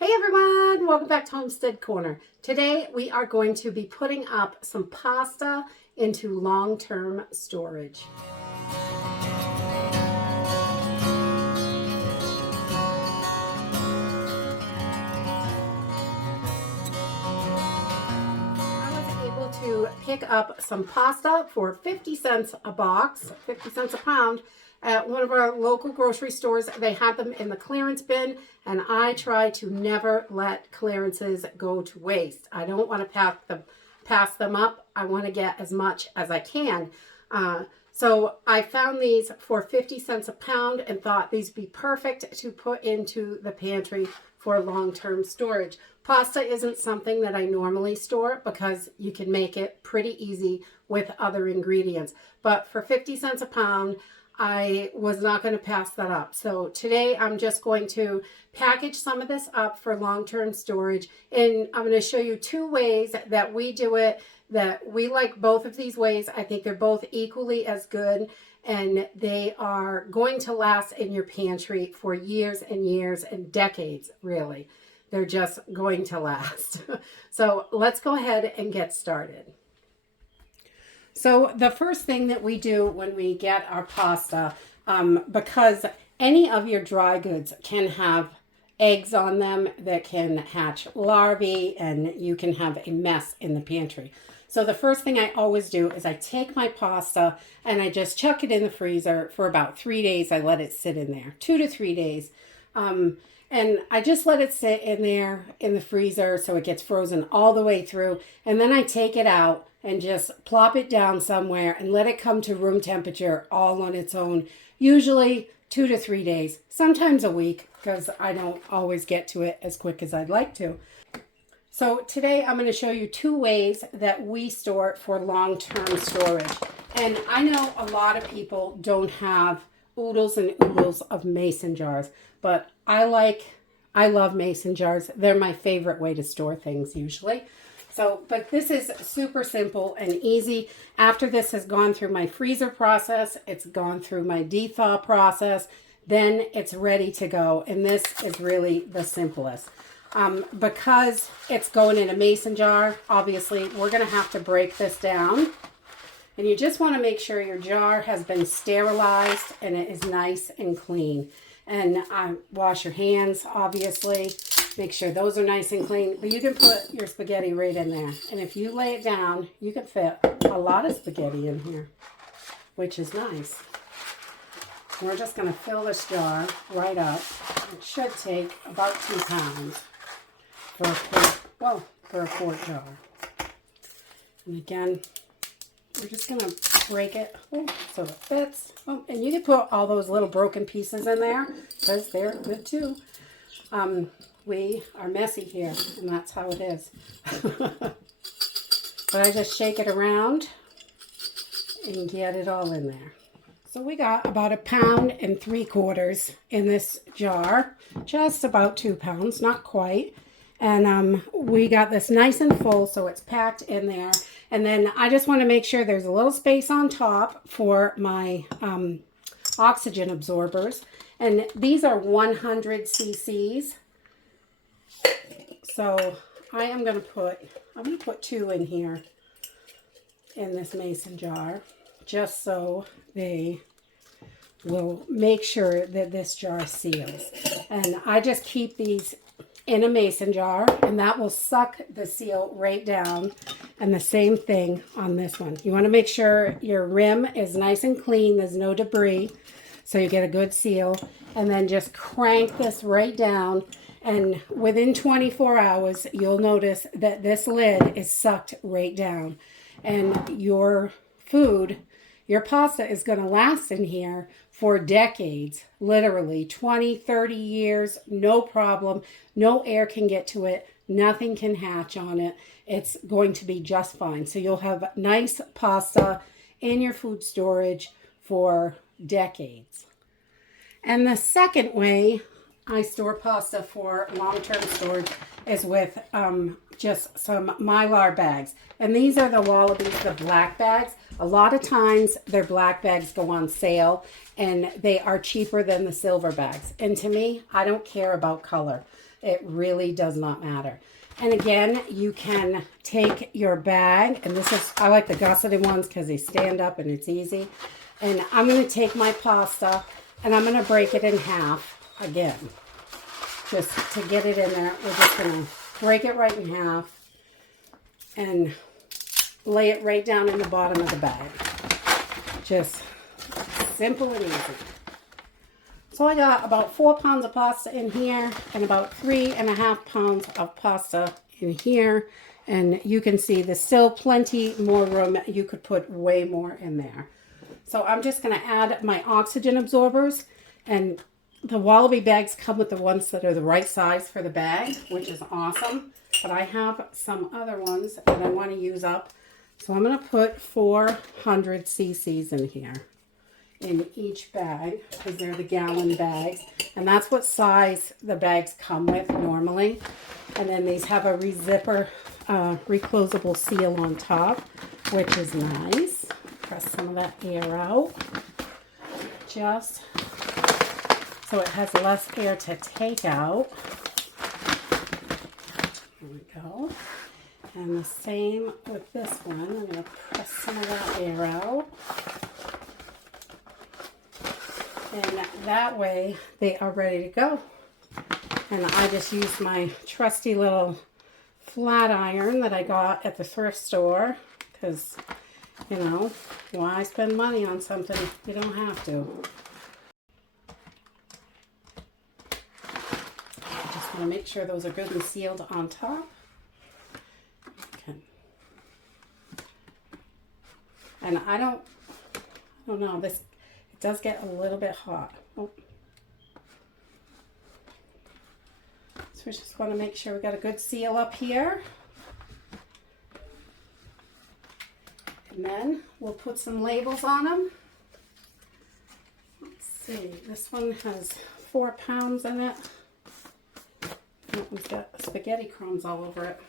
Hey everyone, welcome back to Homestead Corner. Today we are going to be putting up some pasta into long-term storage. I was able to pick up some pasta for 50 cents a box, 50 cents a pound at one of our local grocery stores. They had them in the clearance bin, and I try to never let clearances go to waste. I don't want to pass them up. I want to get as much as I can. So I found these for 50 cents a pound and thought these would be perfect to put into the pantry for long-term storage. Pasta isn't something that I normally store because you can make it pretty easy with other ingredients. But for 50 cents a pound, I was not going to pass that up. So today I'm just going to package some of this up for long-term storage. And I'm going to show you two ways that we do it, that we like both of these ways. I think they're both equally as good, and they are going to last in your pantry for years and years and decades, really. They're just going to last. So let's go ahead and get started. So the first thing that we do when we get our pasta, because any of your dry goods can have eggs on them that can hatch larvae, and you can have a mess in the pantry. So the first thing I always do is I take my pasta and I just chuck it in the freezer for about 3 days. I let it sit in there, 2 to 3 days. And I just let it sit in there in the freezer so it gets frozen all the way through. And then I take it out and just plop it down somewhere and let it come to room temperature all on its own. Usually 2 to 3 days, sometimes a week, because I don't always get to it as quick as I'd like to. So today I'm going to show you two ways that we store for long-term storage. And I know a lot of people don't have oodles and oodles of mason jars, but I love mason jars. They're my favorite way to store things usually. So, but this is super simple and easy. After this has gone through my freezer process, it's gone through my de-thaw process, then it's ready to go. And this is really the simplest. Because it's going in a mason jar, obviously we're going to have to break this down. And you just want to make sure your jar has been sterilized and it is nice and clean. And wash your hands, obviously. Make sure those are nice and clean. But you can put your spaghetti right in there. And if you lay it down, you can fit a lot of spaghetti in here, which is nice. We're just going to fill this jar right up. It should take about 2 pounds for a quart jar. And again, we're just going to break it so it fits. Oh, and you can put all those little broken pieces in there because they're good too. We are messy here, and that's how it is. But I just shake it around and get it all in there. So we got about 1.75 pounds in this jar, just about 2 pounds, not quite. And we got this nice and full, so it's packed in there. And then I just want to make sure there's a little space on top for my oxygen absorbers. And these are 100 cc's. So I'm going to put 2 in here in this mason jar, just so they will make sure that this jar seals. And I just keep these in a mason jar, and that will suck the seal right down. And the same thing on this one. You want to make sure your rim is nice and clean, there's no debris, so you get a good seal. And then just crank this right down, and within 24 hours you'll notice that this lid is sucked right down, and your food, your pasta, is going to last in here for decades, literally 20, 30 years, no problem. No air can get to it. Nothing can hatch on it. It's going to be just fine. So you'll have nice pasta in your food storage for decades. And the second way I store pasta for long-term storage is with just some Mylar bags. And these are the Wallabies, the black bags. A lot of times their black bags go on sale and they are cheaper than the silver bags. And to me, I don't care about color. It really does not matter. And again, you can take your bag, and this is, I like the gusseted ones because they stand up and it's easy. And I'm going to take my pasta and I'm going to break it in half again. Just to get it in there, we're just going to break it right in half and lay it right down in the bottom of the bag. Just simple and easy. So I got about 4 pounds of pasta in here and about 3.5 pounds of pasta in here. And you can see there's still plenty more room. You could put way more in there. So I'm just going to add my oxygen absorbers, and the Wallaby bags come with the ones that are the right size for the bag, which is awesome. But I have some other ones that I want to use up. So I'm going to put 400 cc's in here in each bag because they're the gallon bags. And that's what size the bags come with normally. And then these have a re-zipper, reclosable seal on top, which is nice. Press some of that air out. Just so it has less air to take out. There we go. And the same with this one. I'm going to press some of that air out. And that way they are ready to go. And I just used my trusty little flat iron that I got at the thrift store because, you know, why spend money on something you don't have to? I just want to make sure those are good and sealed on top. Okay. And I don't know, this, it does get a little bit hot. Oh. So we just want to make sure we got a good seal up here. And then we'll put some labels on them. Let's see, this one has 4 pounds in it. Oh, it's got spaghetti crumbs all over it.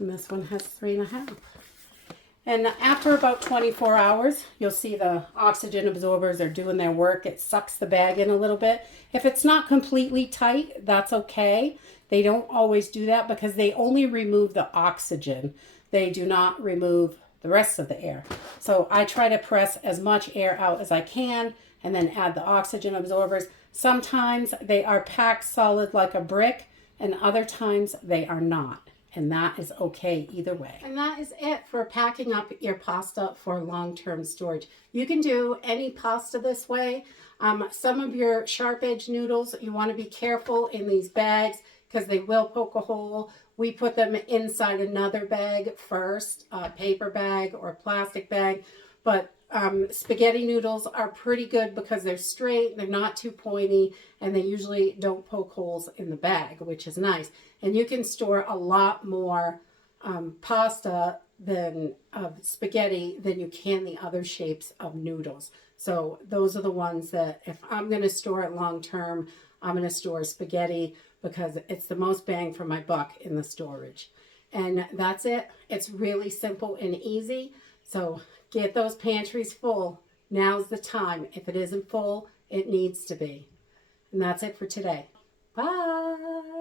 And this one has 3.5. And after about 24 hours, you'll see the oxygen absorbers are doing their work. It sucks the bag in a little bit. If it's not completely tight, that's okay. They don't always do that because they only remove the oxygen. They do not remove the rest of the air. So I try to press as much air out as I can and then add the oxygen absorbers. Sometimes they are packed solid like a brick, and other times they are not. And that is okay either way. And that is it for packing up your pasta for long-term storage. You can do any pasta this way. Some of your sharp edge noodles, you want to be careful in these bags because they will poke a hole. We put them inside another bag first, a paper bag or a plastic bag. But spaghetti noodles are pretty good because they're straight, they're not too pointy, and they usually don't poke holes in the bag, which is nice. And you can store a lot more pasta of spaghetti than you can the other shapes of noodles. So those are the ones that if I'm going to store it long term, I'm going to store spaghetti because it's the most bang for my buck in the storage. And that's it. It's really simple and easy. So get those pantries full. Now's the time. If it isn't full, it needs to be. And that's it for today. Bye.